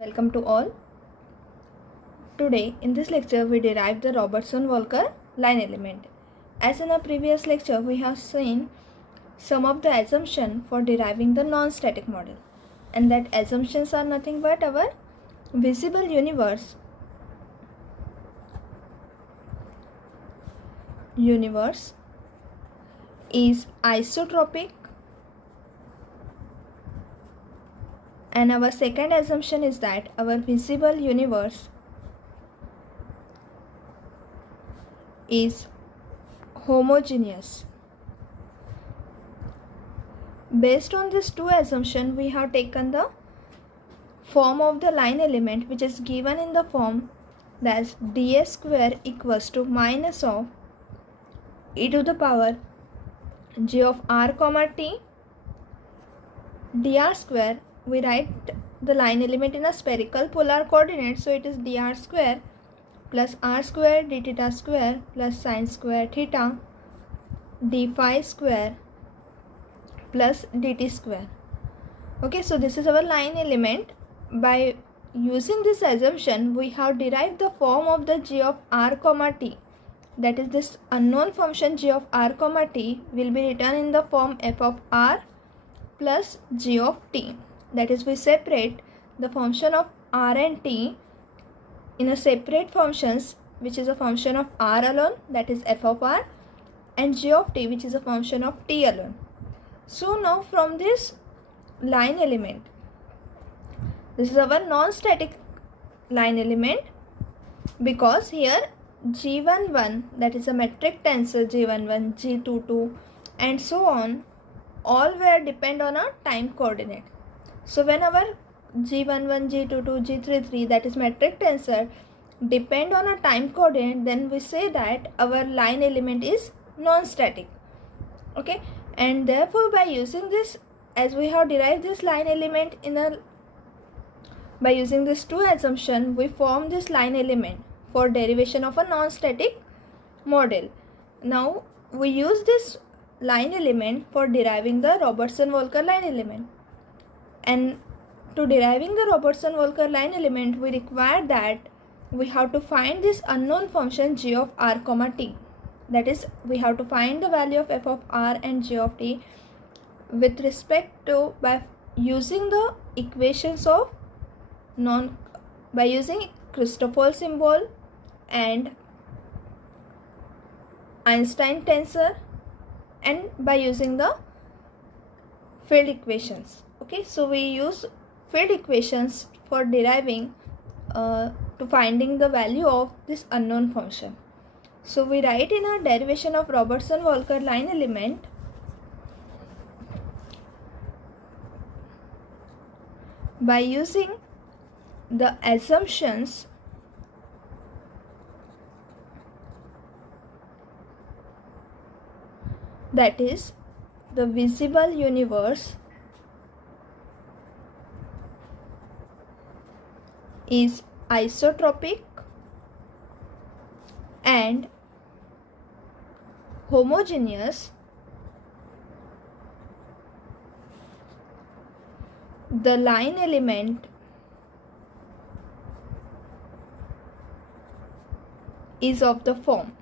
Welcome to all. Today in this lecture we derive the Robertson-Walker line element. As in our previous lecture we have seen some of the assumptions for deriving the non-static model, and that assumptions are nothing but our visible universe is isotropic, and our second assumption is that our visible universe is homogeneous. Based on these two assumptions, we have taken the form of the line element, which is given in the form that ds square equals to minus of e to the power g of r comma t dr square. We write the line element in a spherical polar coordinate, so it is dr square plus r square d theta square plus sine square theta d phi square plus dt square. Okay, so this is our line element. By using this assumption, we have derived the form of the g of r comma t, that is this unknown function g of r comma t will be written in the form f of r plus g of t. That is, we separate the function of r and t in a separate functions, which is a function of r alone, that is f of r, and g of t, which is a function of t alone. So now from this line element, this is our non-static line element, because here g11, that is a metric tensor g11, g22 and so on, all were depend on a time coordinate. So when our g11, g22, g33, that is metric tensor, depend on a time coordinate, then we say that our line element is non-static. Okay, and therefore by using this, as we have derived this line element by using this two assumption, we form this line element for derivation of a non-static model. Now we use this line element for deriving the Robertson-Walker line element, and to deriving the Robertson-Walker line element, we require that we have to find this unknown function g of r comma t. That is, we have to find the value of f of r and g of t with respect to by using the equations of by using Christoffel symbol and Einstein tensor, and by using the field equations. Okay, so we use field equations for deriving to finding the value of this unknown function. So we write in our derivation of Robertson-Walker line element, by using the assumptions that is the visible universe is isotropic and homogeneous, the line element is of the form.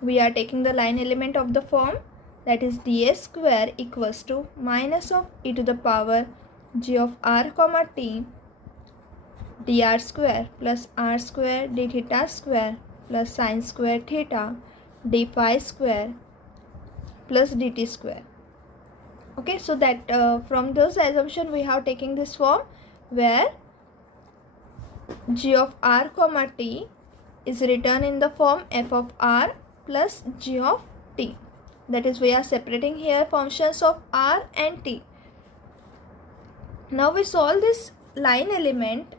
We are taking the line element of the form that is ds square equals to minus of e to the power g of r comma t dr square plus r square d theta square plus sine square theta d phi square plus dt square. Okay, so that from those assumptions we have taken this form where g of r comma t is written in the form f of r plus g of t. That is, we are separating here functions of r and t. Now we solve this line element.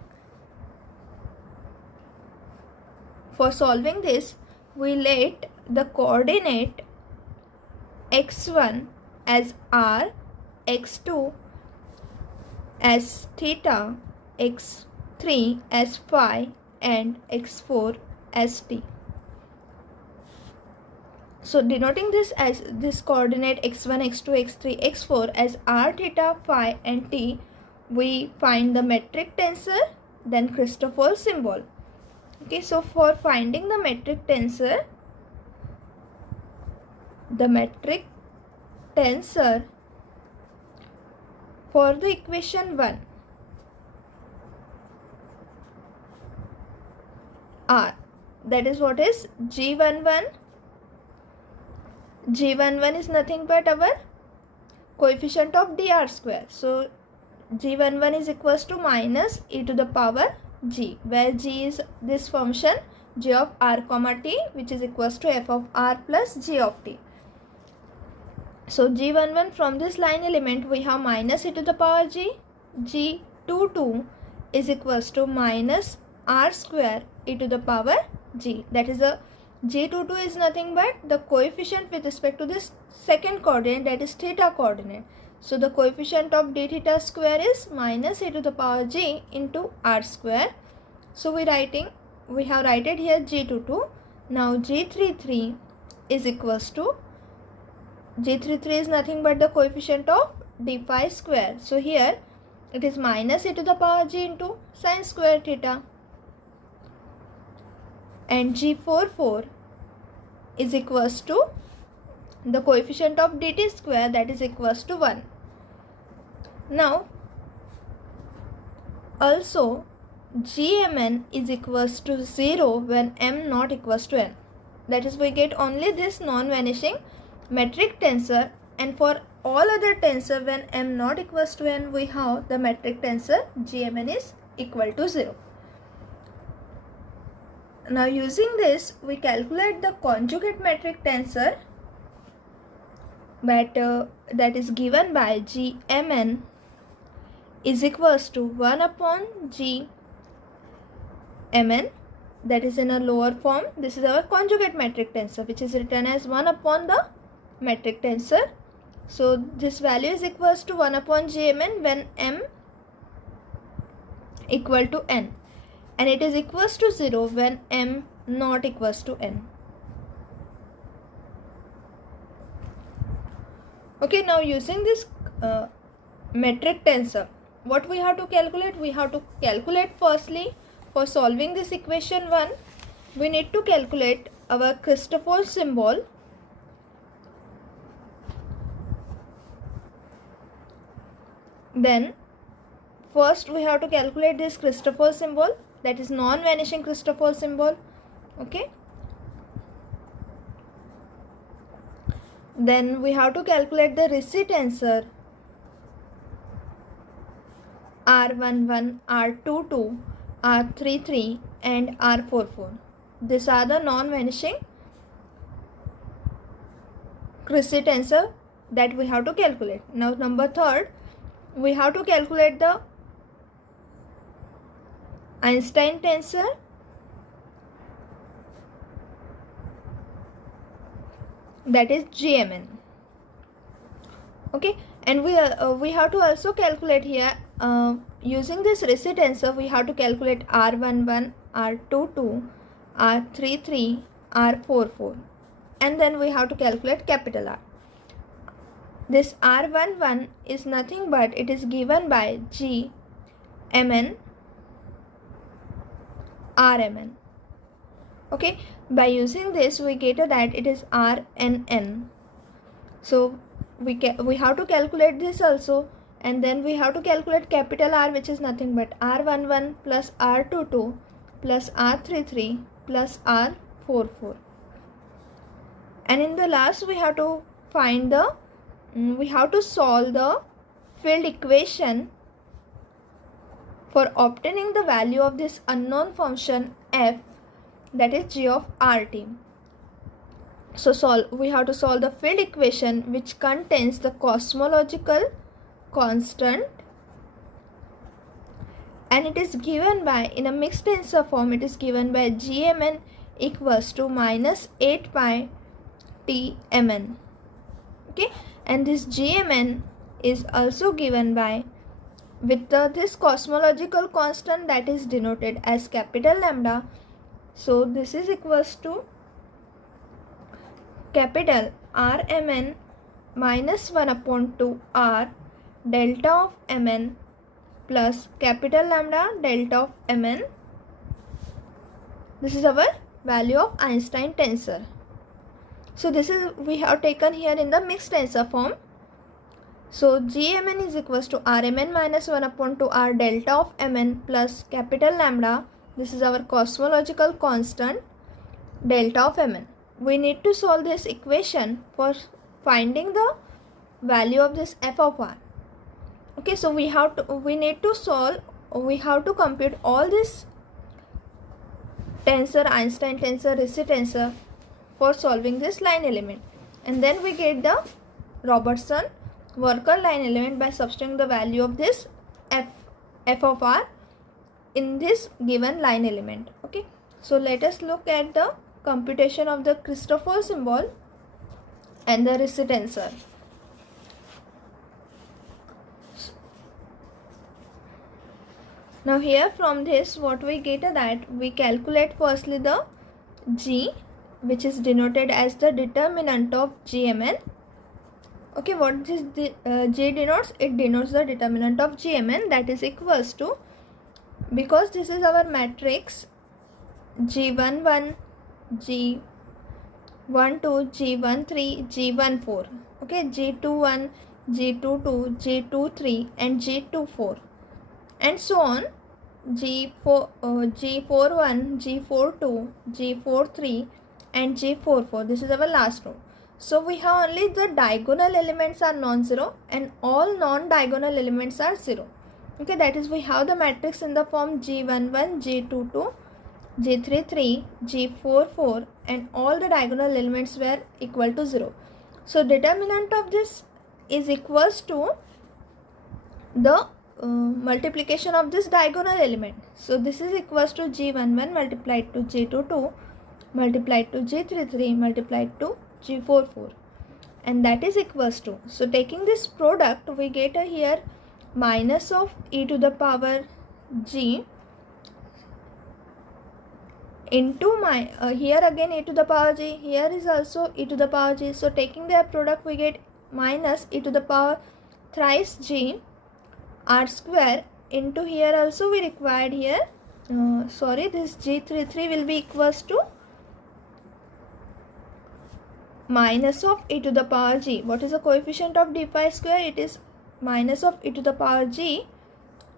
For solving this, we let the coordinate x1 as r, x2 as theta, x3 as phi and x4 as t. So denoting this as this coordinate x1, x2, x3, x4 as r, theta, phi and t, we find the metric tensor, then Christoffel symbol. Okay, so for finding the metric tensor for the equation 1 R, that is what is G11. G11 is nothing but our coefficient of dr square. So G11 is equals to minus e to the power g, where g is this function g of r comma t, which is equals to f of r plus g of t. So G11 from this line element we have minus e to the power g. G22 is equals to minus r square e to the power g. That is a G22 is nothing but the coefficient with respect to this second coordinate, that is theta coordinate. So the coefficient of d theta square is minus e to the power g into r square. So we have written here G22. Now G33 is equals to, G33 is nothing but the coefficient of d phi square. So here it is minus e to the power g into sine square theta. And G44 is equals to the coefficient of dt square, that is equals to 1. Now also Gmn is equals to 0 when m not equals to n. That is, we get only this non-vanishing metric tensor, and for all other tensor when m not equals to n, we have the metric tensor Gmn is equal to 0. Now using this we calculate the conjugate metric tensor that is given by Gmn is equals to 1 upon Gmn, that is in a lower form. This is our conjugate metric tensor, which is written as 1 upon the metric tensor. So this value is equals to 1 upon Gmn when m equal to n, and it is equals to 0 when m not equals to n. Okay, now using this metric tensor, what we have to calculate? We have to calculate firstly, for solving this equation 1, we need to calculate our Christoffel symbol. Then first we have to calculate this Christoffel symbol, that is non-vanishing Christoffel symbol. Okay, then we have to calculate the Ricci tensor R11, R22, R33 and R44. These are the non-vanishing Ricci tensor that we have to calculate. Now number 3, we have to calculate the Einstein tensor, that is Gmn. Okay, and we have to also calculate here using this Ricci tensor, we have to calculate R11, R22, R33, R44, and then we have to calculate capital R. This R11 is nothing but it is given by Gmn Rmn. Okay, by using this we get that it is Rnn. So we have to calculate this also, and then we have to calculate capital R, which is nothing but R11 plus R22 plus R33 plus R44. And in the last we have to find the we have to solve the field equation for obtaining the value of this unknown function f, that is g of rt. So we have to solve the field equation which contains the cosmological constant, and it is given by, in a mixed tensor form, it is given by Gmn equals to minus 8 pi Tmn. Okay, and this Gmn is also given by with this cosmological constant that is denoted as capital lambda. So this is equals to capital Rmn minus 1 upon 2 r delta of mn plus capital lambda delta of Mn. This is our value of Einstein tensor. So this is we have taken here in the mixed tensor form. So Gmn is equals to Rmn minus 1 upon 2 R delta of Mn plus capital lambda. This is our cosmological constant delta of Mn. We need to solve this equation for finding the value of this f of r. Okay, so we have to compute all this tensor, Einstein tensor, Ricci tensor for solving this line element, and then we get the Robertson-Walker line element by substituting the value of this f of r in this given line element. Okay, so let us look at the computation of the Christoffel symbol and the Ricci tensor. Now here from this what we get is that we calculate firstly the G, which is denoted as the determinant of Gmn. Okay, what this G denotes? It denotes the determinant of Gmn, that is equals to, because this is our matrix G11, G12, G13, G14. Okay, G21, G22, G23 and G24 and so on, G41, G42, G43 and G44. This is our last row. So we have only the diagonal elements are non-zero and all non-diagonal elements are 0. Okay, that is we have the matrix in the form G11, G22, G33, G44 and all the diagonal elements were equal to 0. So determinant of this is equals to the multiplication of this diagonal element. So this is equals to G11 multiplied to G22 multiplied to G33 multiplied to G44, and that is equals to, so taking this product we get here minus of e to the power G into here again e to the power G, here is also e to the power G. So taking their product we get minus e to the power thrice G r square into here also we required here this G33 will be equals to minus of e to the power G. What is the coefficient of d phi square? It is minus of e to the power G,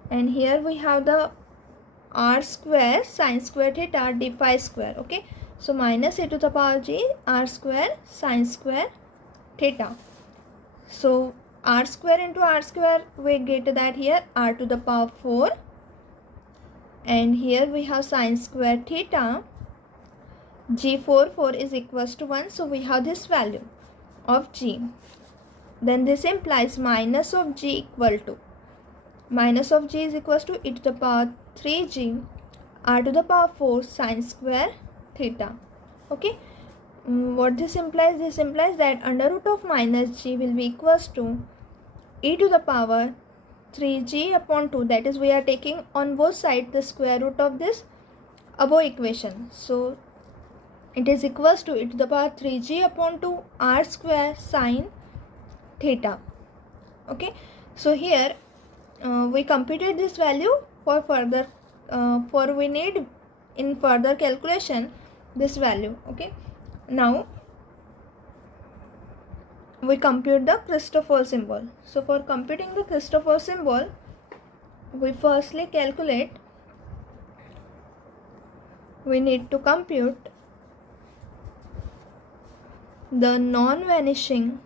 and here we have the r square sin square theta d phi square. Okay, so minus e to the power G r square sin square theta. So r square into r square we get that here r to the power 4, and here we have sin square theta. G44 is equals to 1, so we have this value of G. Then this implies minus of G equal to, minus of G is equals to e to the power 3G r to the power 4 sin square theta. Okay, what this implies? This implies that under root of minus G will be equals to e to the power 3G upon 2, that is we are taking on both sides the square root of this above equation. So it is equals to e to the power 3G upon 2 r square sin theta. Okay, so here we computed this value for further we need in further calculation this value. Okay, now we compute the Christoffel symbol. So for computing the Christoffel symbol we firstly calculate, we need to compute the non-vanishing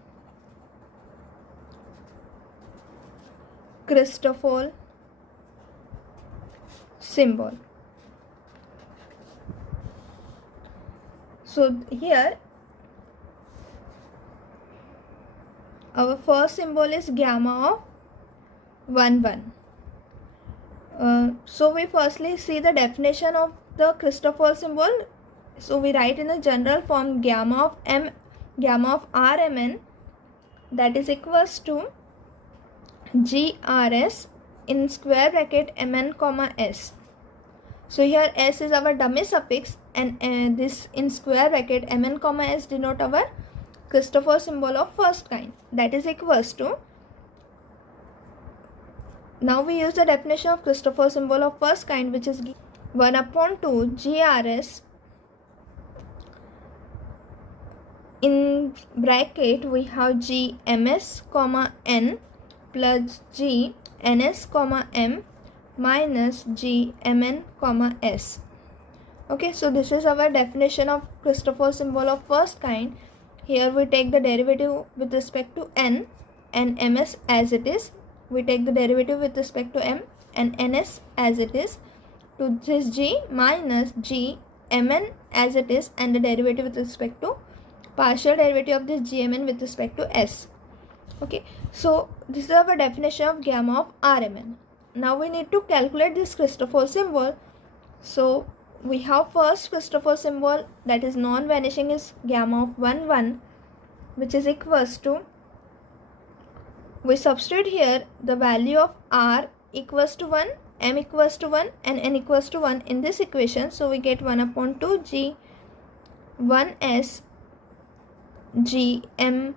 Christoffel symbol. So here our first symbol is gamma of 1 1. So we firstly see the definition of the Christoffel symbol. So we write in a general form gamma of Rmn, that is equals to GRS in square bracket Mn comma S. So here S is our dummy suffix, and this in square bracket Mn comma S denote our Christoffel symbol of first kind, that is equals to Now we use the definition of Christopher symbol of first kind, which is 1/2 GRS. In bracket we have GMS comma N plus GNS comma M minus GMN comma S. Okay, so this is our definition of Christopher symbol of first kind. Here we take the derivative with respect to N and MS as it is. We take the derivative with respect to M and NS as it is, to this G minus G Mn as it is, and the derivative with respect to partial derivative of this Gmn with respect to S. Okay, so this is our definition of gamma of Rmn. Now we need to calculate this Christopher symbol. So we have first Christopher symbol, that is non-vanishing, is gamma of 1 1, which is equals to, we substitute here the value of R equals to 1, M equals to 1 and N equals to 1 in this equation. So we get 1/2 G 1S Gm,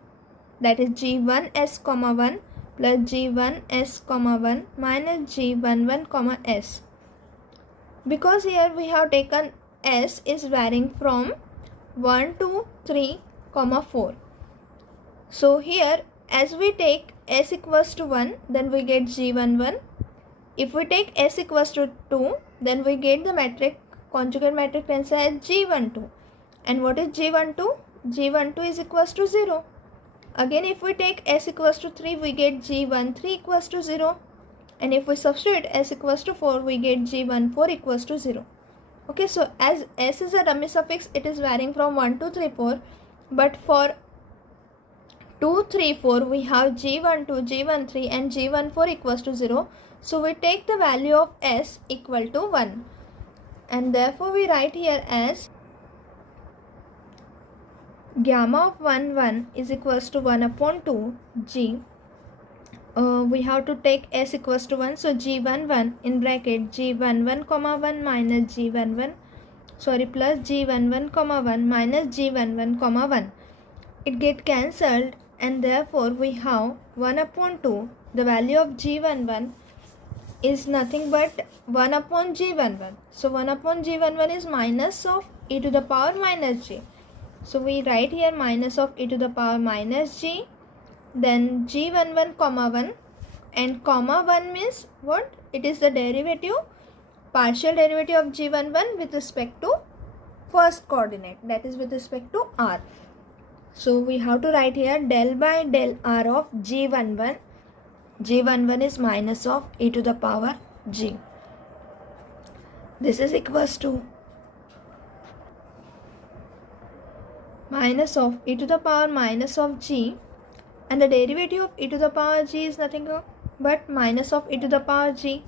that is G1S comma 1 plus G1S comma 1 minus G11 comma S. Because here we have taken S is varying from 1 to 3 comma 4. So here as we take S equals to 1, then we get G11. If we take S equals to 2, then we get the metric, conjugate metric tensor as G12. And what is G12? G12 is equals to 0. Again, if we take S equals to 3, we get G13 equals to 0. And if we substitute S equals to 4, we get G14 equals to 0. Okay, so as S is a dummy suffix, it is varying from 1 to 3, 4. But for 2, 3, 4, we have G12, G13 and G14 equals to 0. So we take the value of S equal to 1. And therefore we write here as gamma of 1 1 is equals to 1/2 G. We have to take S equals to 1. So G11 in bracket G11 comma 1 minus G11, plus G11 comma 1 minus G11 comma 1. It get cancelled, and therefore we have 1/2. The value of G11 is nothing but 1/G11. So 1/G11 is minus of e to the power minus G. So we write here minus of e to the power minus G, then G11 comma 1, and comma 1 means what? It is the derivative, partial derivative of G11 with respect to first coordinate, that is with respect to R. So we have to write here del by del R of G11. G11 is minus of e to the power G. This is equals to minus of e to the power minus of G, and the derivative of e to the power G is nothing but minus of e to the power G.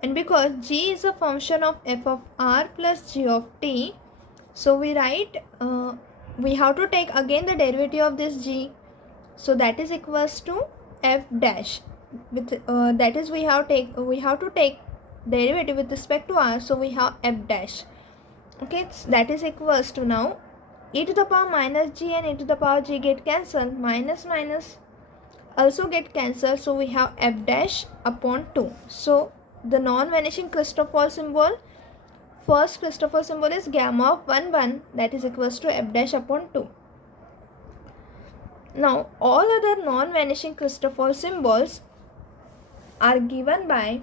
And because G is a function of f of R plus G of t, so we write we have to take again the derivative of this G. So that is equals to f dash. With that is we have to take derivative with respect to R. So we have f dash. Okay, that is equals to, now e to the power minus G and e to the power G get cancelled, minus minus also get cancelled, so we have f dash upon 2. So the non-vanishing Christopher symbol, first Christopher symbol is gamma of 1 1, that is equals to f dash upon 2. Now all other non-vanishing Christopher symbols are given by,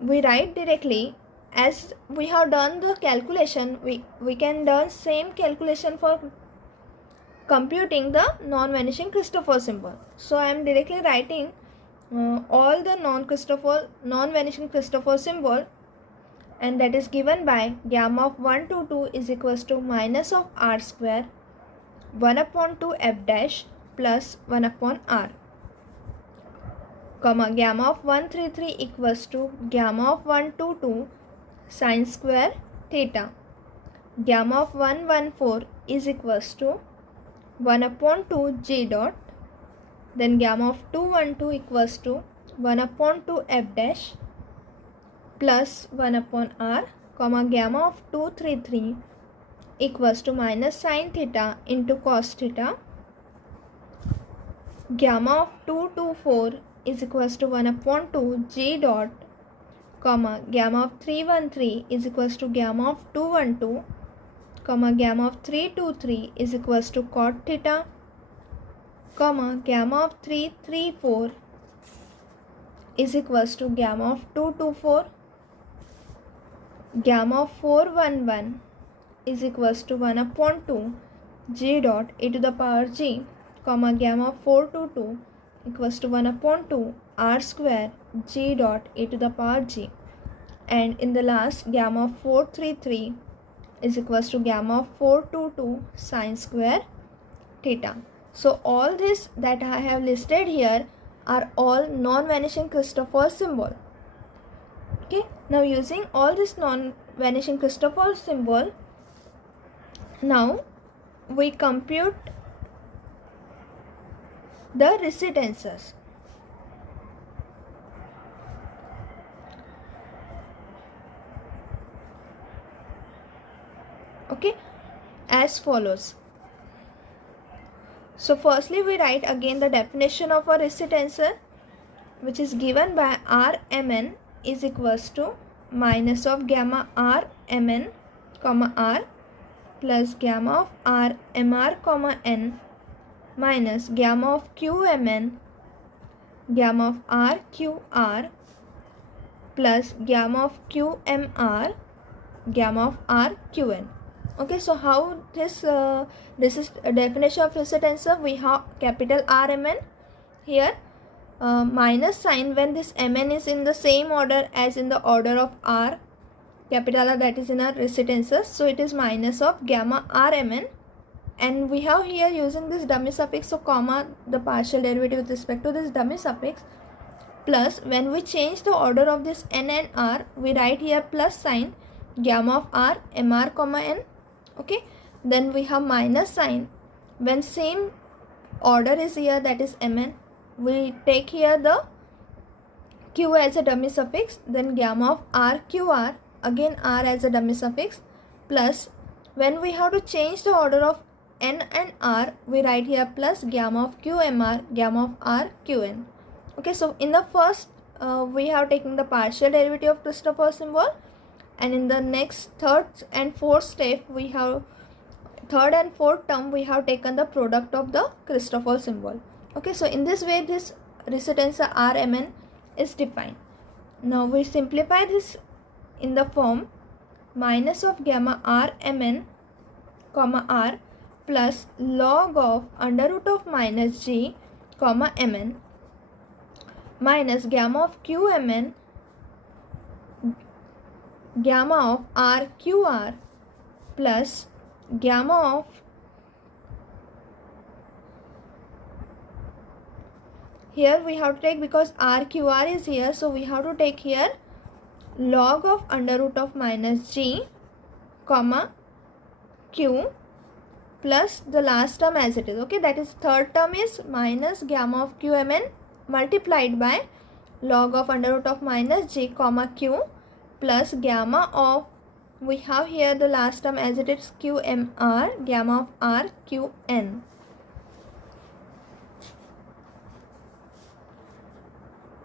we write directly, as we have done the calculation, we can do same calculation for computing the non-vanishing Christopher symbol. So I am directly writing all the non-vanishing Christopher symbol, and that is given by gamma of 1 to 2 is equals to minus of R square 1/2 f dash plus 1/R, comma gamma of 133 equals to gamma of 122 sine square theta. Gamma of 114 is equals to 1/2 G dot, then gamma of 212 equals to 1/2 f dash plus 1/R, comma gamma of 233 equals to minus sine theta into cos theta. Gamma of 224 is equals to 1 upon 2 g dot comma gamma of 313 is equals to gamma of 212 comma gamma of 323 is equals to cot theta comma gamma of 334 is equals to gamma of 224 gamma of 411 is equals to 1 upon 2 g dot e to the power g comma gamma of 422 equals to 1 upon 2 r square g dot e to the power g, and in the last gamma of 433 is equals to gamma of 422 sine square theta. So all this that I have listed here are all non-vanishing Christoffel symbol. Okay, now using all this non-vanishing Christoffel symbol, now we compute the resistances. Okay, as follows. So firstly we write again the definition of a resistancer, which is given by Rmn is equals to minus of gamma Rmn comma R plus gamma of Rmr comma n minus gamma of Qmn gamma of Rqr plus gamma of Qmr gamma of Rqn. Okay, so how this is a definition of resistancer. We have capital Rmn here, minus sign when this Mn is in the same order as in the order of R, capital R, that is in our resistances. So it is minus of gamma Rmn, and we have here using this dummy suffix, so comma the partial derivative with respect to this dummy suffix, plus when we change the order of this n and r, we write here plus sign gamma of r mr comma n. Okay, then we have minus sign when same order is here, that is mn, we take here the q as a dummy suffix, then gamma of rqr, again r as a dummy suffix, plus when we have to change the order of n and r, we write here plus gamma of qmr gamma of rqn. Okay, so in the first we have taken the partial derivative of Christoffel symbol, and in the next third and fourth step, we have third and fourth term we have taken the product of the Christoffel symbol. Okay, so in this way this resistancer Rmn is defined. Now we simplify this in the form minus of gamma Rmn comma r plus log of under root of minus g comma mn minus gamma of qmn gamma of rqr plus gamma of here we have to take, because rqr is here, so we have to take here log of under root of minus g comma q plus the last term as it is. Okay, that is third term is minus gamma of qmn multiplied by log of under root of minus g comma q plus gamma of, we have here the last term as it is qmr gamma of rqn.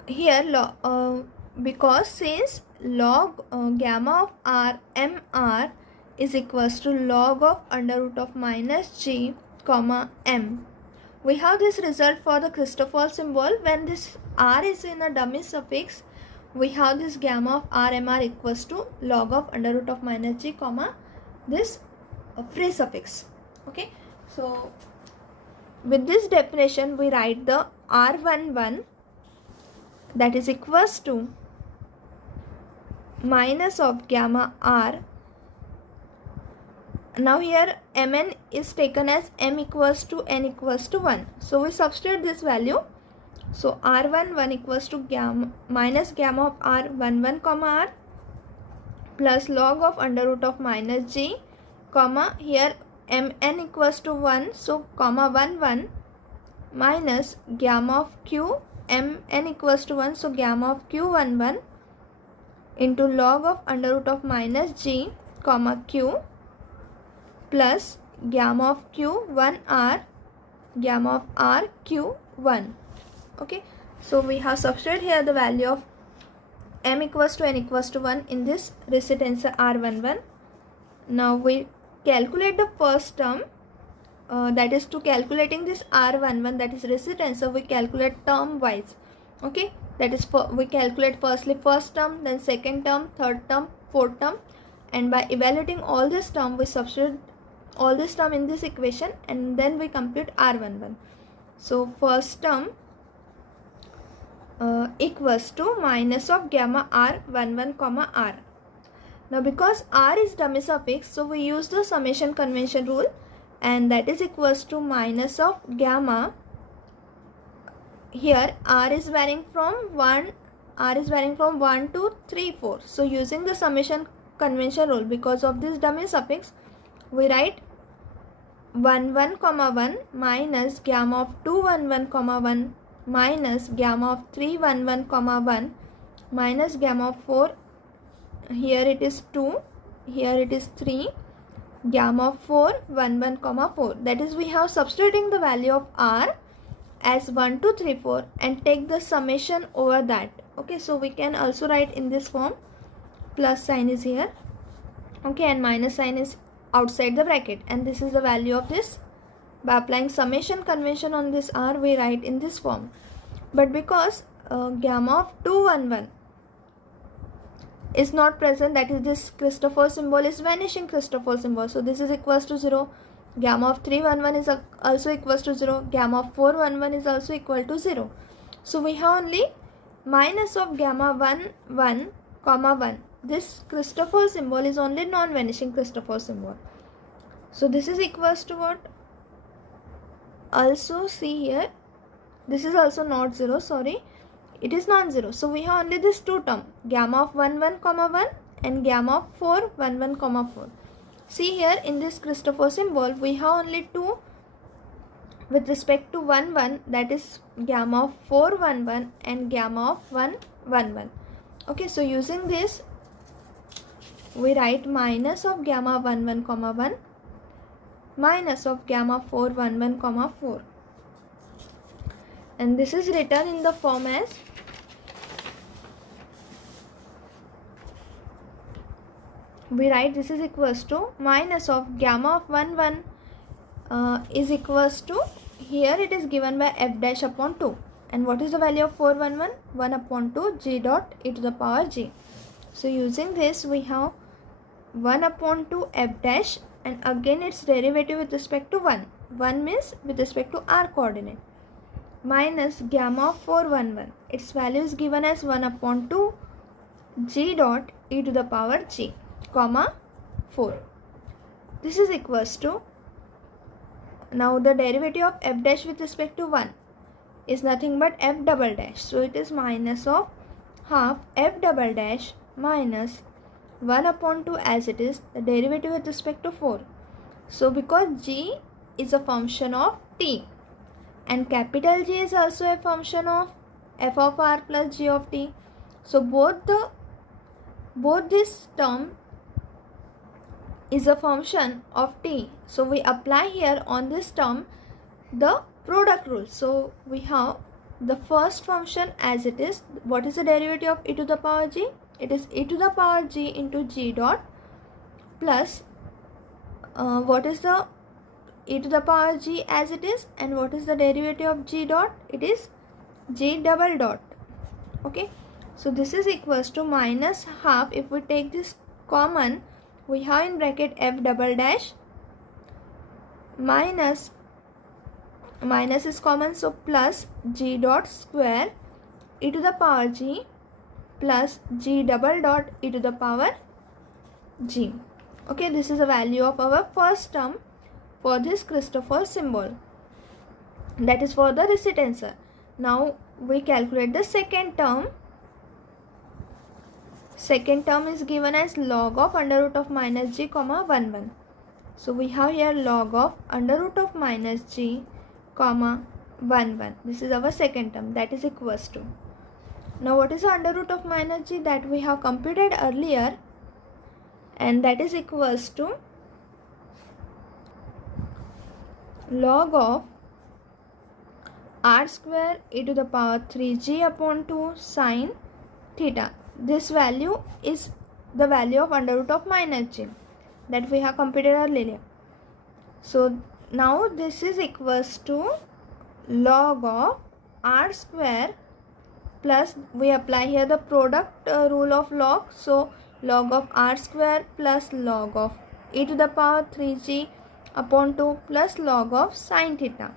Here because since log gamma of rmr is equals to log of under root of minus g comma m, we have this result for the Christoffel symbol. When this r is in a dummy suffix, we have this gamma of rmr equals to log of under root of minus g comma this free suffix. Okay, so with this definition we write the r11, that is equals to minus of gamma r. Now here mn is taken as m equals to n equals to 1, so we substitute this value. So r11 equals to gamma minus gamma of r11 comma r plus log of under root of minus g comma here mn equals to 1, so comma 1 minus gamma of q mn equals to 1, so gamma of q11 into log of under root of minus g comma q plus gamma of q1r gamma of r q1. Okay, So we have substituted here the value of m equals to n equals to 1 in this recit tensor R11. Now we calculate the first term, that is to calculating this R11, that is recit tensor, we calculate term wise. Okay, that is we calculate firstly first term, then second term, third term, fourth term, and by evaluating all this term we substitute all this term in this equation and then we compute R11. So first term equals to minus of gamma R11 comma R. Now because R is dummy suffix, so we use the summation convention rule, and that is equals to minus of gamma. Here R is varying from 1 to 3, 4. So using the summation convention rule, because of this dummy suffix, we write 1 1 comma 1 minus gamma of 2 1 1 comma 1 minus gamma of 3 1 1 comma 1 minus gamma of 4. Here it is 2, here it is 3, gamma of 4 1 1 comma 4. That is, we have substituting the value of R as 1 2 3 4 and take the summation over that. Okay, so we can also write in this form, plus sign is here, okay, and minus sign is outside the bracket, and this is the value of this. By applying summation convention on this R, we write in this form. But because gamma of 2 1 1 is not present, that is, this Christopher symbol is vanishing Christopher symbol, so this is equals to 0. Gamma of 3 1 1 is also equals to 0. Gamma of 4 1 1 is also equal to 0. So we have only minus of gamma 1 1 comma 1. This Christopher symbol is only non-vanishing Christopher symbol. So this is equals to what? Also see here, this is also not 0, sorry, it is non-zero. So we have only this two term, gamma of 1 1 comma 1 and gamma of 4 1 1 comma 4. See here in this Christopher symbol, we have only two with respect to 1 1, that is gamma of 4 1 1 and gamma of 1 1 1. Okay, so using this, we write minus of gamma 1 1 comma 1 minus of gamma 4 1 1 comma 4, and this is written in the form as we write this is equals to minus of gamma of 1 1 is equals to, here it is given by f dash upon 2, and what is the value of 4 1 1? 1 upon 2 g dot e to the power g. So using this, we have 1 upon 2 f dash, and again its derivative with respect to 1. 1 means with respect to r coordinate, minus gamma of 4 1 1. Its value is given as 1 upon 2 g dot e to the power g, comma 4. This is equals to, now the derivative of f dash with respect to 1 is nothing but f double dash. So it is minus of half f double dash minus 1 upon 2 as it is, the derivative with respect to 4. So because g is a function of t and capital G is also a function of f of r plus g of t, so both this term is a function of t. So we apply here on this term the product rule. So we have the first function as it is. What is the derivative of e to the power g? It is e to the power g into g dot plus what is the e to the power g as it is, and what is the derivative of g dot? It is g double dot. Okay, so this is equals to minus half. If we take this common, we have in bracket f double dash minus is common, so plus g dot square e to the power g plus g double dot e to the power g. Okay, this is the value of our first term for this Christopher symbol, that is for the recit tensor. Now we calculate the second term. Second term is given as log of under root of minus g comma 1 1. So we have here log of under root of minus g comma 1 1. This is our second term, that is equals to. Now what is the under root of minus g? That we have computed earlier, and that is equals to log of r square e to the power 3g upon 2 sine theta. This value is the value of under root of minus g that we have computed earlier. So now this is equals to log of r square plus, we apply here the product rule of log, so log of r square plus log of e to the power 3g upon 2 plus log of sine theta.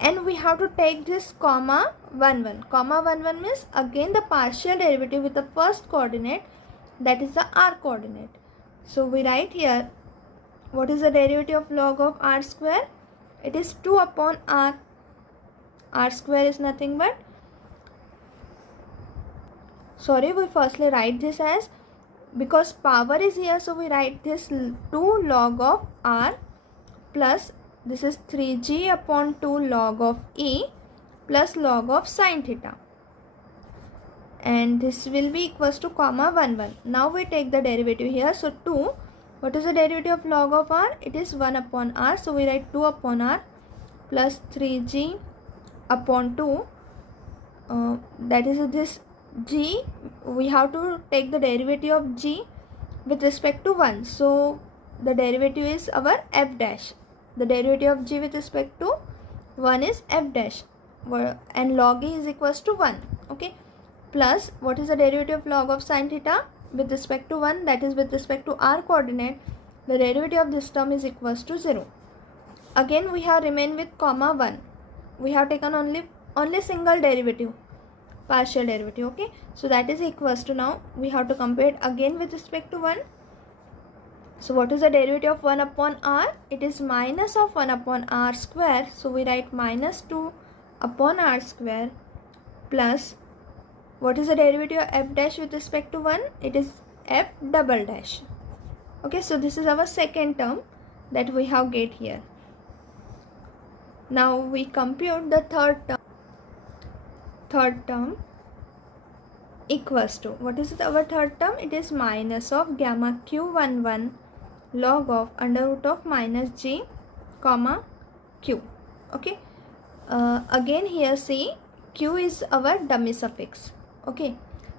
And we have to take this comma 1 1. Comma 1 1 means again the partial derivative with the first coordinate, that is the r coordinate. So we write here, what is the derivative of log of r square? It is 2 upon r. R square is nothing but, sorry, we firstly write this as, because power is here, so we write this 2 log of r plus, this is 3g upon 2 log of e plus log of sine theta, and this will be equals to comma 1 1. Now we take the derivative here, so 2, what is the derivative of log of r? It is 1 upon r, so we write 2 upon r plus 3g upon 2, that is this g, we have to take the derivative of g with respect to 1, so the derivative is our f dash. The derivative of g with respect to 1 is f dash, and log e is equals to 1. Okay, plus what is the derivative of log of sine theta with respect to 1, that is with respect to r coordinate. The derivative of this term is equals to 0. Again we have remained with comma 1. We have taken only single derivative, partial derivative. Okay, so that is equals to, now we have to compare it again with respect to 1. So what is the derivative of 1 upon r? It is minus of 1 upon r square, so we write minus 2 upon r square plus, what is the derivative of f dash with respect to 1? It is f double dash. Okay, so this is our second term that we have get here. Now we compute the third term. Third term equals to, what is our third term? It is minus of gamma q11 log of under root of minus g comma q. Okay, again here see, q is our dummy suffix. Okay,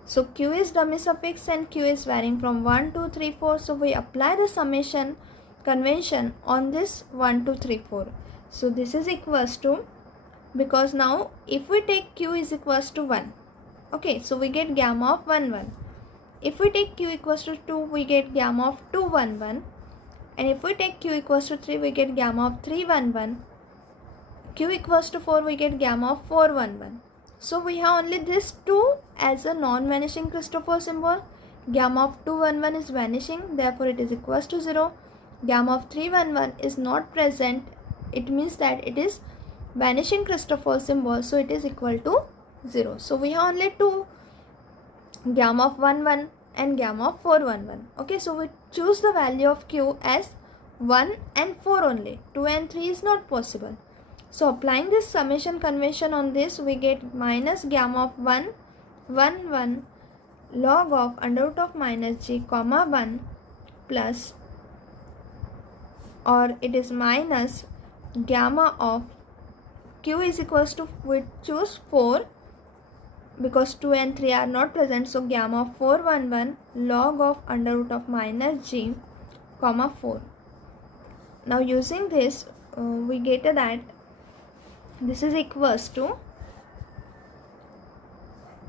so q is dummy suffix and q is varying from 1 2 3 4, so we apply the summation convention on this 1 2 3 4. So this is equals to, because now if we take q is equals to 1, okay, so we get gamma of 1 1. If we take q equals to 2, we get gamma of 2 1 1, and if we take q equals to 3, we get gamma of 3 1 1. Q equals to 4, we get gamma of 4 1 1. So we have only this 2 as a non-vanishing Christoffel symbol. Gamma of 2 1 1 is vanishing, therefore it is equals to 0. Gamma of 3 1 1 is not present, it means that it is vanishing Christoffel symbol, so it is equal to 0. So we have only 2, gamma of 1 1 and gamma of 4 1 1. Okay, so we choose the value of q as 1 and 4 only. 2 and 3 is not possible. So applying this summation convention on this, we get minus gamma of 1 1 1 log of under root of minus g comma 1 plus, or it is minus gamma of q is equals to, we choose 4 because 2 and 3 are not present, so gamma of 4 1 1 log of under root of minus g comma 4. Now using this we get that this is equals to,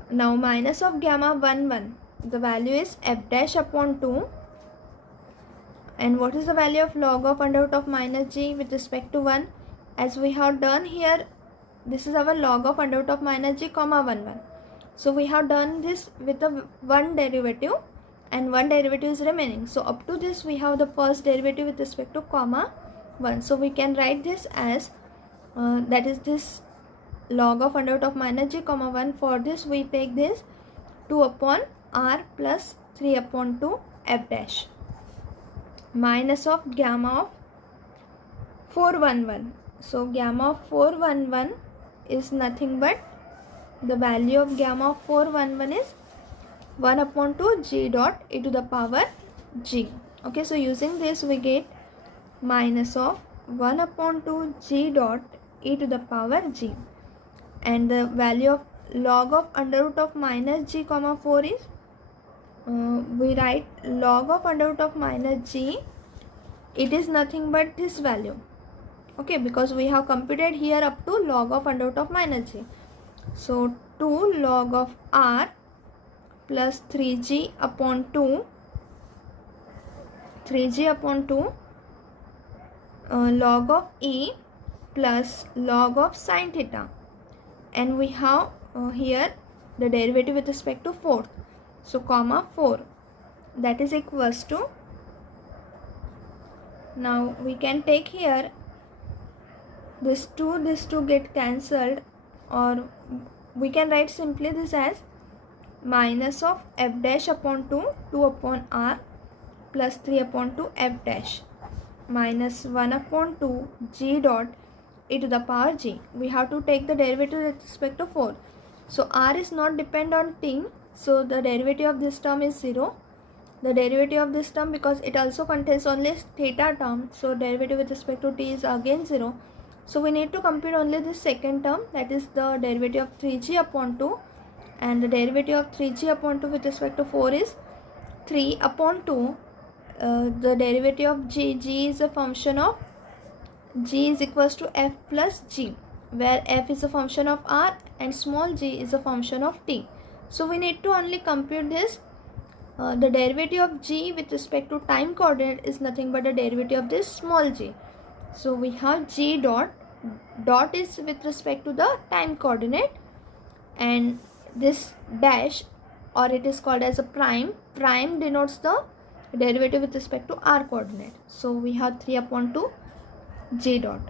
now minus of gamma 1 1, the value is f dash upon 2, and what is the value of log of under root of minus g with respect to 1? As we have done here, this is our log of under root of minus g comma 1 1. So we have done this with the one derivative and one derivative is remaining. So up to this we have the first derivative with respect to comma 1. So we can write this as that is this log of under root of minus g comma 1. For this we take this 2 upon r plus 3 upon 2 f dash minus of gamma of 411. So gamma of 411 is nothing but, the value of gamma of 411 is 1 upon 2 g dot e to the power g. Okay, so using this we get minus of 1 upon 2 g dot e to the power g, and the value of log of under root of minus g comma 4 is, we write log of under root of minus g, it is nothing but this value, okay, because we have computed here up to log of under root of minus g. So 2 log of r plus 3g upon 2 log of e plus log of sin theta, and we have here the derivative with respect to fourth, so comma 4, that is equals to, now we can take here this 2 get cancelled, or we can write simply this as minus of f dash upon 2 upon r plus 3 upon 2 f dash minus 1 upon 2 g dot e to the power g. We have to take the derivative with respect to 4. So r is not depend on t, so the derivative of this term is 0. The derivative of this term, because it also contains only theta term, so derivative with respect to t is again 0. So we need to compute only this second term, that is the derivative of 3g upon 2, and the derivative of 3g upon 2 with respect to 4 is 3 upon 2. The derivative of g is a function of, g is equals to f plus g, where f is a function of r and small g is a function of t. So we need to only compute this. The derivative of g with respect to time coordinate is nothing but the derivative of this small g. So we have g dot is with respect to the time coordinate, and this dash, or it is called as a prime denotes the derivative with respect to r coordinate. So we have 3 upon 2 g dot,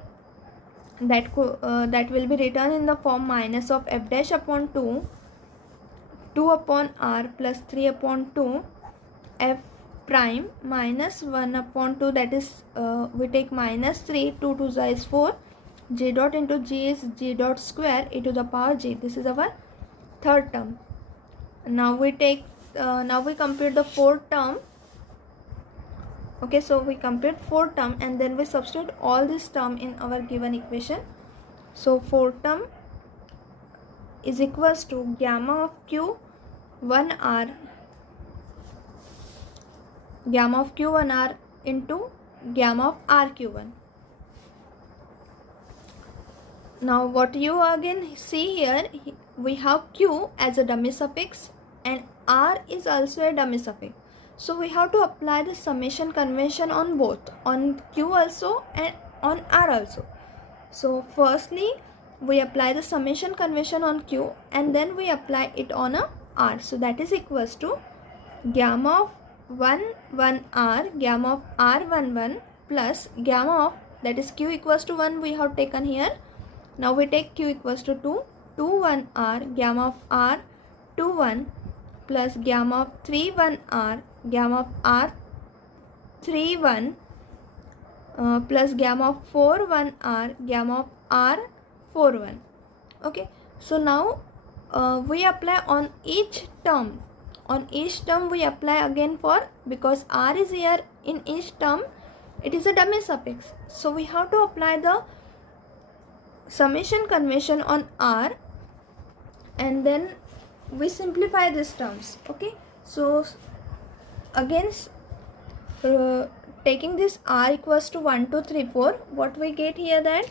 that will be written in the form minus of f dash upon 2 upon r plus 3 upon 2 f prime minus 1 upon 2, that is we take minus 3, 2 to is 4, g dot into g is g dot square e to the power g. This is our third term. Now we take now we compute the fourth term. Okay, so we compute fourth term and then we substitute all this term in our given equation. So fourth term is equals to gamma of q1r into gamma of rq1. Now what you again see here, we have q as a dummy suffix and r is also a dummy suffix. So we have to apply the summation convention on both, on q also and on r also. So firstly we apply the summation convention on q and then we apply it on a r. So that is equals to gamma of 1 gamma of r plus gamma of, that is q equals to 1 we have taken here. Now we take q equals to 2 r gamma of r 1 plus gamma of 1 gamma of r 1 plus gamma of 1 r gamma of r 1. Okay, so now we apply on each term. On each term we apply again for, because r is here in each term, it is a dummy suffix. So we have to apply the summation convention on r and then we simplify these terms. Okay, so again taking this r equals to 1 2 3 4, what we get here, that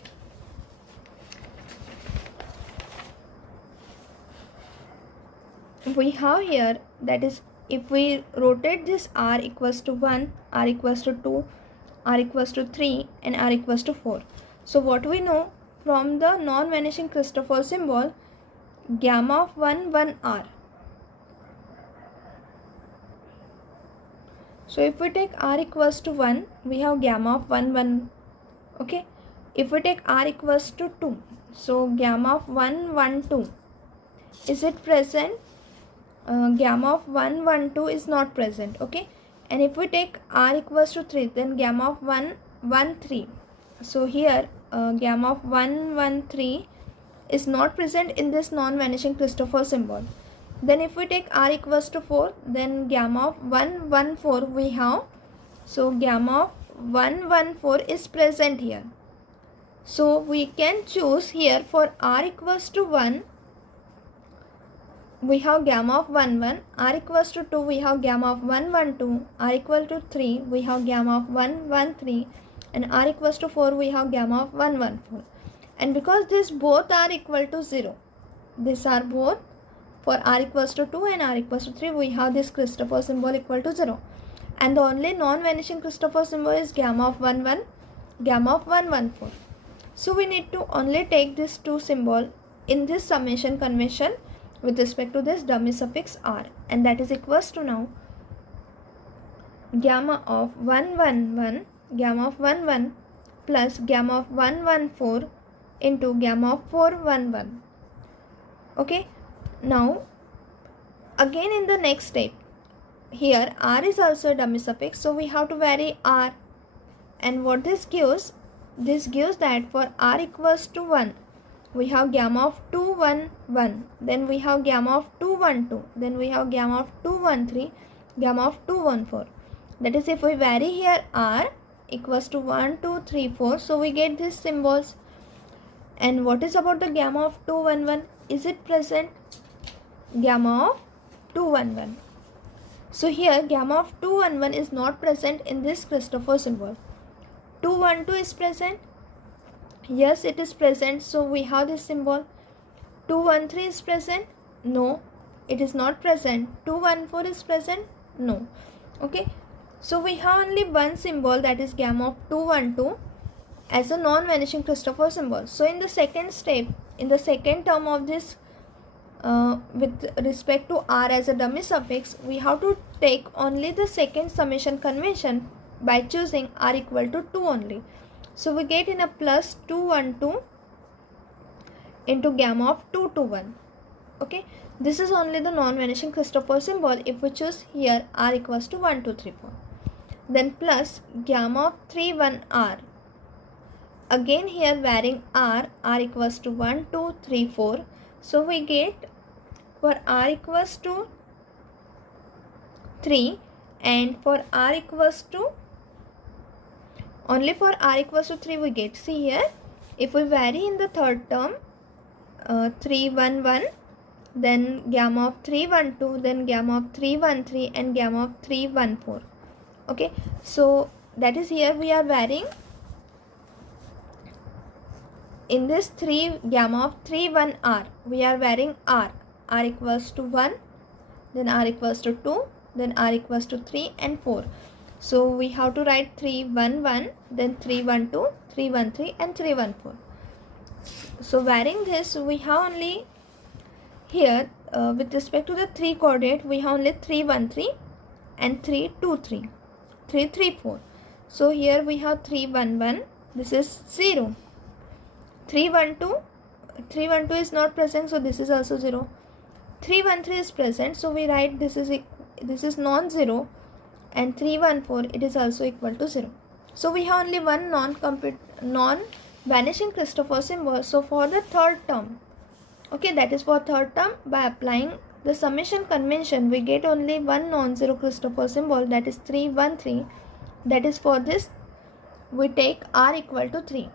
we have here, that is if we rotate this r equals to 1, r equals to 2, r equals to 3 and r equals to 4. So what we know from the non-vanishing Christopher symbol, gamma of 1 r. So if we take r equals to 1, we have gamma of 1. Okay, if we take r equals to 2, so gamma of 1 is it present? Gamma of 1 is not present. Okay, and if we take r equals to 3, then gamma of 1 3. So here gamma of 1 3 is not present in this non-vanishing Christopher symbol. Then if we take r equals to 4, then gamma of 1 4 we have. So gamma of 1 4 is present here. So we can choose here for r equals to 1, we have gamma of 1 1, r equals to 2 we have gamma of 1 1 2, r equal to 3 we have gamma of 1 1 3, and r equals to 4 we have gamma of 1 1 4. And because these both are equal to 0, these are both for r equals to 2 and r equals to 3, we have this Christopher symbol equal to 0. And the only non-vanishing Christopher symbol is gamma of 1 1, gamma of 1 1 4. So we need to only take these two symbols in this summation convention with respect to this dummy suffix r, and that is equals to now gamma of 1 1 1, gamma of 1 1 plus gamma of 1 1 4 into gamma of 4 1 1. Okay, now again in the next step, here r is also a dummy suffix, so we have to vary r. And what this gives that for r equals to 1, we have gamma of 2 1 1, then we have gamma of 2 1 2, then we have gamma of 2 1 3, gamma of 2 1 4. That is, if we vary here r equals to 1 2 3 4, so we get these symbols. And what is about the gamma of 2 1 1? Is it present? Gamma of 2 1 1. So here gamma of 2 1 1 is not present in this Christopher symbol. 2 1 2 is present. Yes, it is present. So we have this symbol. 2 1 3 is present. No, it is not present. 2 1 4 is present. No. Okay. So we have only one symbol, that is gamma of 2 1 2 as a non-vanishing Christopher symbol. So in the second step, in the second term of this, with respect to r as a dummy suffix, we have to take only the second summation convention by choosing r equal to 2 only. So we get in a plus 2 1 2 into gamma of 2 2 1. Okay, this is only the non-vanishing Christopher symbol if we choose here r equals to 1 2 3 4. Then plus gamma of 3 1 r. Again here varying r equals to 1 2 3 4. So we get for r equals to 3 and for r equals to, only for r equals to 3 we get. See here, if we vary in the third term 3 1 1, then gamma of 3 1 2, then gamma of 3 1 3 and gamma of 3 1 4. Okay, so that is, here we are varying in this 3 gamma of 3 1 r, we are varying r equals to 1, then r equals to 2, then r equals to 3 and 4. So we have to write 3 1 1, then 3 1 2, 3 1 3 and 3 1 4. So varying this, we have only here with respect to the 3 coordinate, we have only 3 1 3 and 3 2 3, 3 3 4. So here we have 3 1 1, this is 0. 3 1 2, 3 1 2 is not present, so this is also 0. 3 1 3 is present, so we write this is non-zero, and 3 1 4, it is also equal to 0. So we have only one non-vanishing Christopher symbol. So for the third term, okay, that is for third term, by applying the summation convention, we get only one non-zero Christopher symbol, that is 3 1 3. That is, for this we take r equal to 3.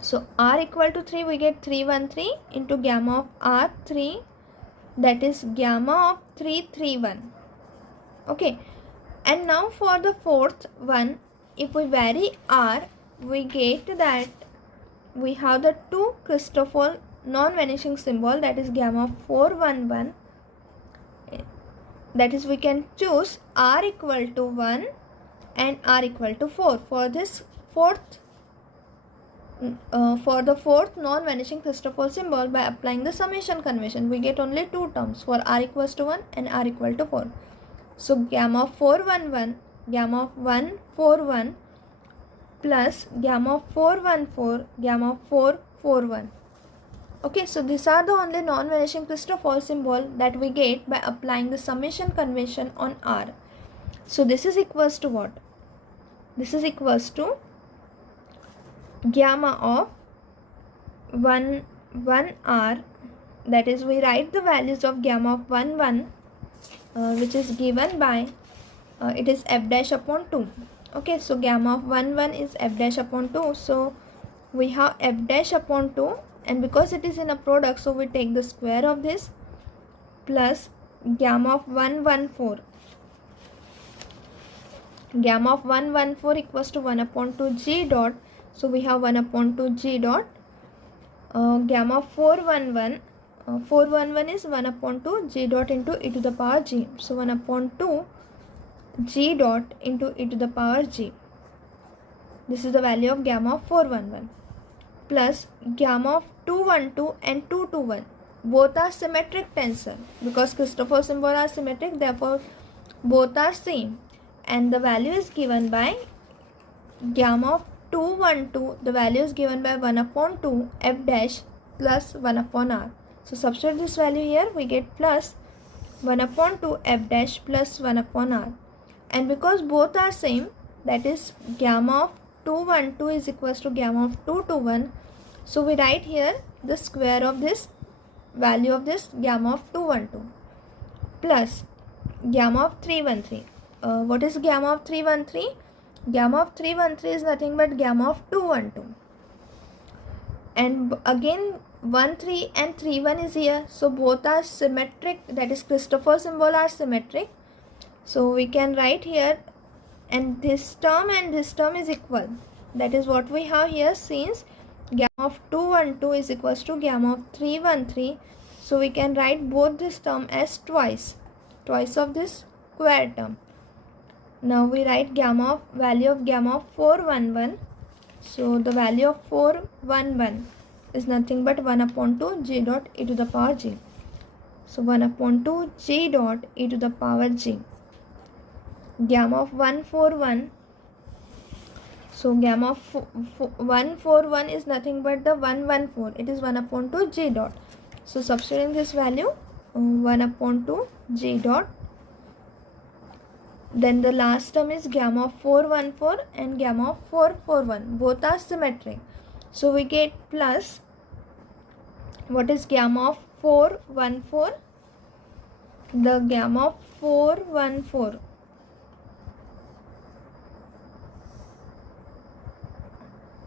So r equal to 3, we get 3 1 3 into gamma of r 3, that is gamma of 3 3 1. Okay, and now for the fourth one, if we vary r, we get that we have the two Christopher non-vanishing symbol, that is gamma of 4 1 1. That is, we can choose r equal to 1 and r equal to 4 for this fourth. For the fourth non-vanishing Christopher symbol, by applying the summation convention, we get only two terms for r equals to 1 and r equal to 4. So gamma of 4 1 1, gamma of 1 4 1 plus gamma of 4 1 4, gamma of 4 4 1. Okay, so these are the only non-vanishing Christopher symbol that we get by applying the summation convention on r. So this is equals to what? This is equals to gamma of 1 1 r, that is, we write the values of gamma of 1 1 which is given by it is f dash upon 2. Okay, so gamma of 1 1 is f dash upon 2. So we have f dash upon 2, and because it is in a product, so we take the square of this, plus gamma of 114. Gamma of 114 equals to 1 upon 2 g dot. So we have 1 upon 2 g dot. Gamma of 411. 411 is 1 upon 2 g dot into e to the power g. So 1 upon 2 g dot into e to the power g. This is the value of gamma of 411. Plus gamma of 212 and 221. Both are symmetric tensor. Because Christopher symbol are symmetric, therefore both are same. And the value is given by gamma of 212. The value is given by 1 upon 2 f dash plus 1 upon r. So substitute this value here, we get plus 1 upon 2 f dash plus 1 upon r. And because both are same, that is gamma of 212 is equals to gamma of 221. So we write here the square of this value of this gamma of 212 plus gamma of 313. What is gamma of 313? Gamma of 313 is nothing but gamma of 212. And again 13 and 31 is here. So both are symmetric, that is Christopher symbol are symmetric. So we can write here, and this term is equal. That is what we have here, since gamma of 212 is equals to gamma of 313. So we can write both this term as twice of this square term. Now we write value of gamma of 411. So the value of 411 is nothing but 1 upon 2 g dot e to the power g. So 1 upon 2 g dot e to the power g. Gamma of 141. So gamma of 141 is nothing but the 114. It is 1 upon 2 g dot. So substituting this value, 1 upon 2 g dot. Then the last term is gamma of 414 and gamma of 441. Both are symmetric. So we get plus, what is gamma of 414? The gamma of 414.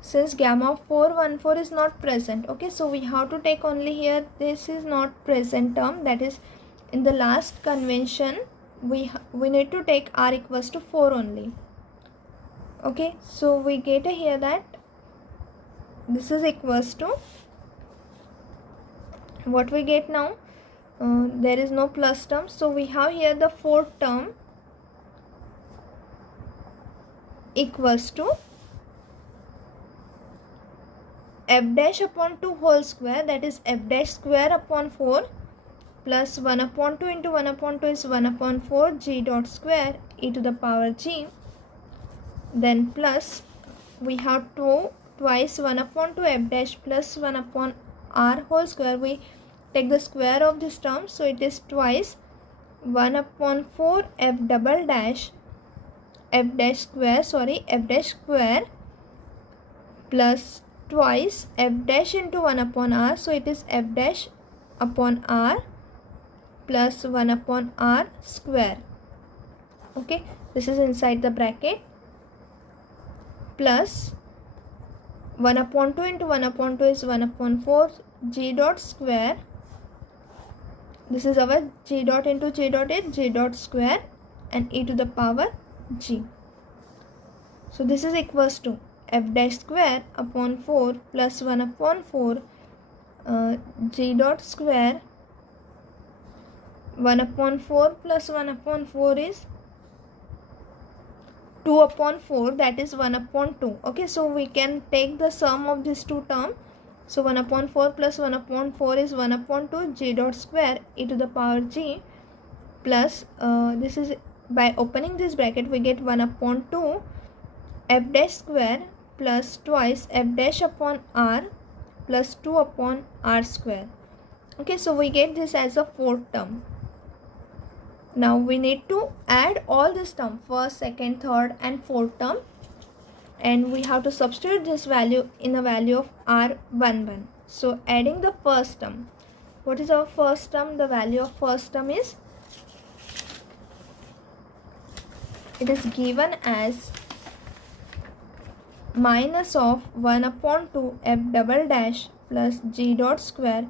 Since gamma of 414 is not present, okay, so we have to take only here, this is not present term, that is in the last convention we need to take r equals to 4 only. Okay, so we get here that this is equals to, what we get now, there is no plus term, so we have here the fourth term equals to f dash upon 2 whole square, that is f dash square upon 4 plus 1 upon 2 into 1 upon 2 is 1 upon 4 g dot square e to the power g. Then plus we have twice 1 upon 2 f dash plus 1 upon r whole square. We take the square of this term, so it is twice 1 upon 4 f double dash f dash square plus twice f dash into 1 upon r, so it is f dash upon r plus 1 upon r square. Okay, this is inside the bracket, plus 1 upon 2 into 1 upon 2 is 1 upon 4 g dot square. This is our g dot into g dot is g dot square and e to the power g. So this is equals to f dash square upon 4 plus 1 upon 4 g dot square. 1 upon 4 plus 1 upon 4 is 2 upon 4, that is 1 upon 2. Okay, so we can take the sum of these two terms. So 1 upon 4 plus 1 upon 4 is 1 upon 2 g dot square e to the power g, plus this is, by opening this bracket we get 1 upon 2 f dash square plus twice f dash upon r plus 2 upon r square. Okay, so we get this as a fourth term. Now we need to add all this term, first, second, third and fourth term, and we have to substitute this value in the value of r11. So adding the first term, what is our first term? The value of first term is, it is given as minus of 1 upon 2 f double dash plus g dot square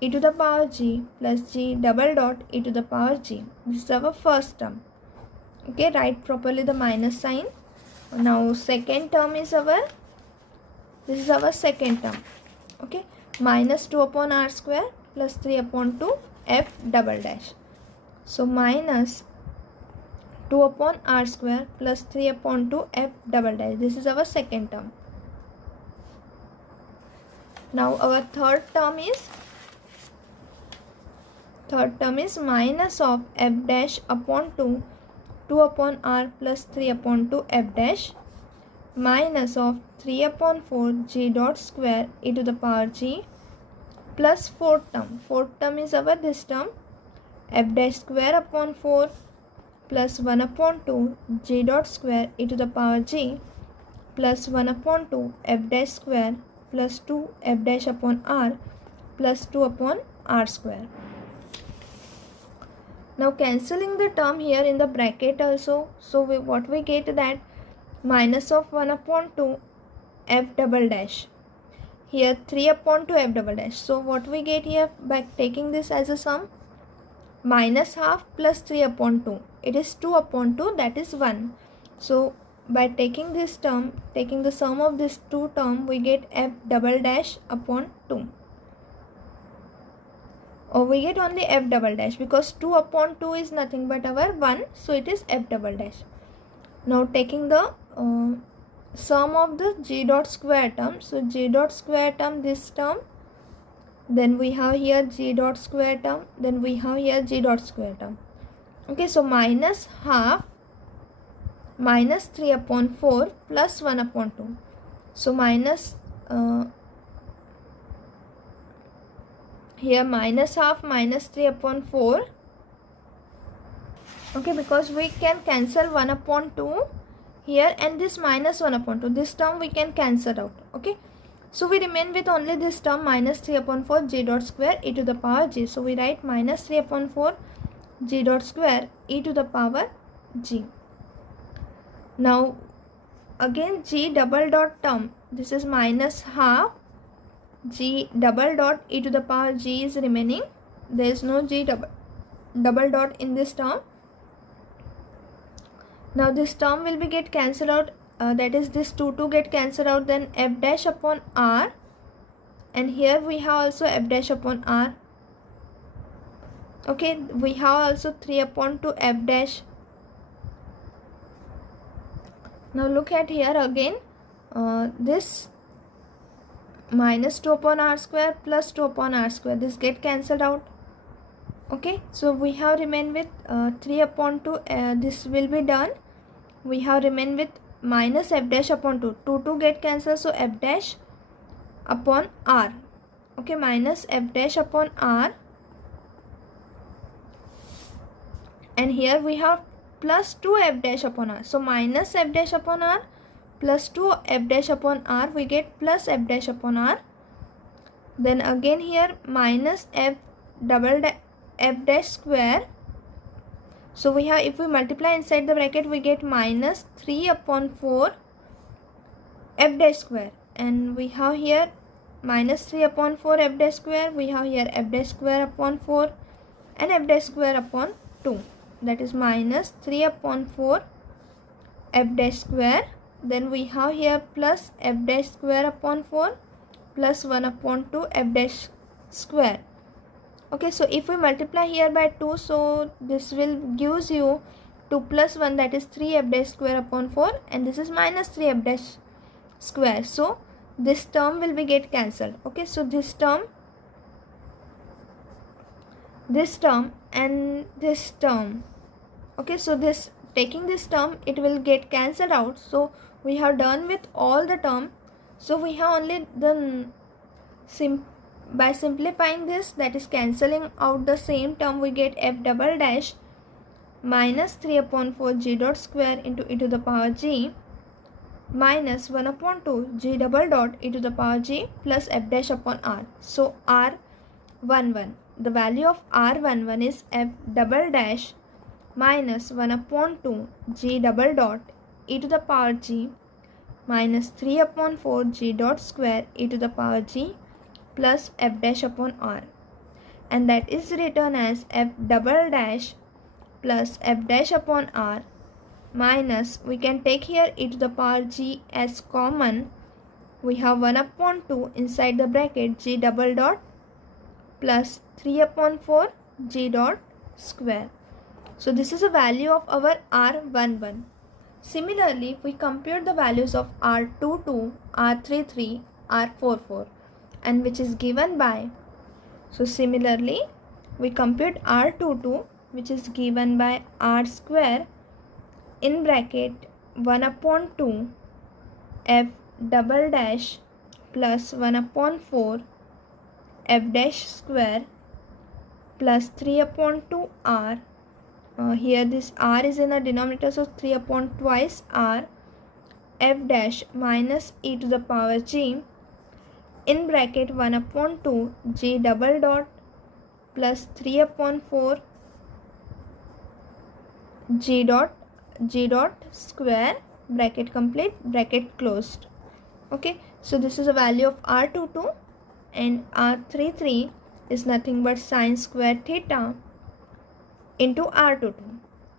e to the power g plus g double dot e to the power g. This is our first term. Okay, write properly the minus sign. Now second term is this is our second term. Okay, minus 2 upon r square plus 3 upon 2 f double dash. So minus 2 upon r square plus 3 upon 2 f double dash. This is our second term. Now our third term is minus of f dash upon 2 upon r plus 3 upon 2 f dash minus of 3 upon 4 g dot square e to the power g plus fourth term. Fourth term is our this term f dash square upon 4 plus 1 upon 2 g dot square e to the power g plus 1 upon 2 f dash square plus 2 f dash upon r plus 2 upon r square. Now cancelling the term here in the bracket also, so what we get that minus of 1 upon 2 f double dash, here 3 upon 2 f double dash. So what we get here by taking this as a sum, minus half plus 3 upon 2, it is 2 upon 2, that is 1. So by taking this term, taking the sum of this two term, we get f double dash upon 2. Or we get only f double dash because 2 upon 2 is nothing but our 1, so it is f double dash. Now taking the sum of the g dot square term, so g dot square term, this term, then we have here g dot square term, then we have here g dot square term. Okay, so minus half minus 3 upon 4 plus 1 upon 2. So minus here minus half minus 3 upon 4. Okay, because we can cancel 1 upon 2 here and this minus 1 upon 2. This term we can cancel out. Okay, so we remain with only this term minus 3 upon 4 g dot square e to the power g. So we write minus 3 upon 4 g dot square e to the power g. Now again g double dot term, this is minus half g double dot e to the power g is remaining. There is no g double dot in this term. Now this term will be get cancelled out, that is this 2 get cancelled out, then f dash upon r, and here we have also f dash upon r. Okay, we have also 3 upon 2 f dash. Now look at here again, this minus 2 upon r square plus 2 upon r square, this get cancelled out. Okay, so we have remained with 3 upon 2, this will be done. We have remained with minus f dash upon 2, 2 get cancelled, so f dash upon r. Okay, minus f dash upon r, and here we have plus 2 f dash upon r. So minus f dash upon r plus 2 f dash upon r, we get plus f dash upon r. Then again here minus f dash square. So we have, if we multiply inside the bracket, we get minus 3 upon 4 f dash square, and we have here minus 3 upon 4 f dash square, we have here f dash square upon 4 and f dash square upon 2, that is minus 3 upon 4 f dash square. Then we have here plus f dash square upon 4 plus 1 upon 2 f dash square. Okay, so if we multiply here by 2, so this will gives you 2 plus 1, that is 3 f dash square upon 4, and this is minus 3 f dash square. So this term will be get cancelled. Okay, so this term and this term. Okay, so this taking this term, it will get cancelled out. So we have done with all the term. So we have only the by simplifying this, that is cancelling out the same term, we get f double dash minus 3 upon 4 g dot square into e to the power g minus 1 upon 2 g double dot e to the power g plus f dash upon r. So r11, the value of r11 is f double dash minus 1 upon 2 g double dot e to the power g minus 3 upon 4 g dot square e to the power g plus f dash upon r, and that is written as f double dash plus f dash upon r minus, we can take here e to the power g as common. We have 1 upon 2 inside the bracket g double dot plus 3 upon 4 g dot square. So this is a value of our R11. Similarly, we compute the values of R22, R33, R44, and which is given by, so similarly we compute R22, which is given by R square in bracket 1 upon 2 f double dash plus 1 upon 4 f dash square plus 3 upon 2 r. Here this r is in the denominator, so 3 upon twice r f dash minus e to the power g in bracket 1 upon 2 g double dot plus 3 upon 4 g dot square, bracket complete, bracket closed. Okay, so this is a value of R22, and R33 is nothing but sine square theta into R22,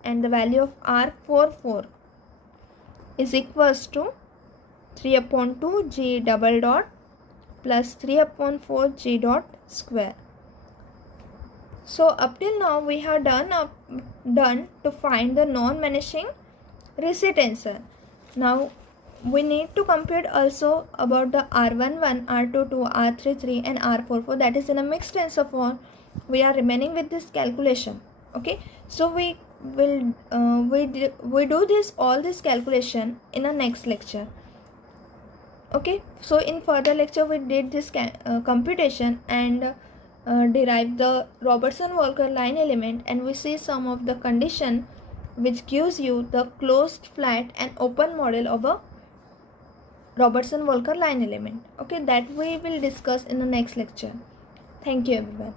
and the value of R44 is equals to 3 upon 2 g double dot plus 3 upon 4 g dot square. So up till now we have done to find the non-vanishing recit answer. Now we need to compute also about the R11, R22, R33 and R44, that is in a mixed tensor form. We are remaining with this calculation. Okay, so we will we do this all this calculation in a next lecture. Okay, so in further lecture we did this computation and derive the Robertson-Walker line element, and we see some of the condition which gives you the closed, flat and open model of a Robertson-Walker line element. Okay, that we will discuss in the next lecture. Thank you everyone.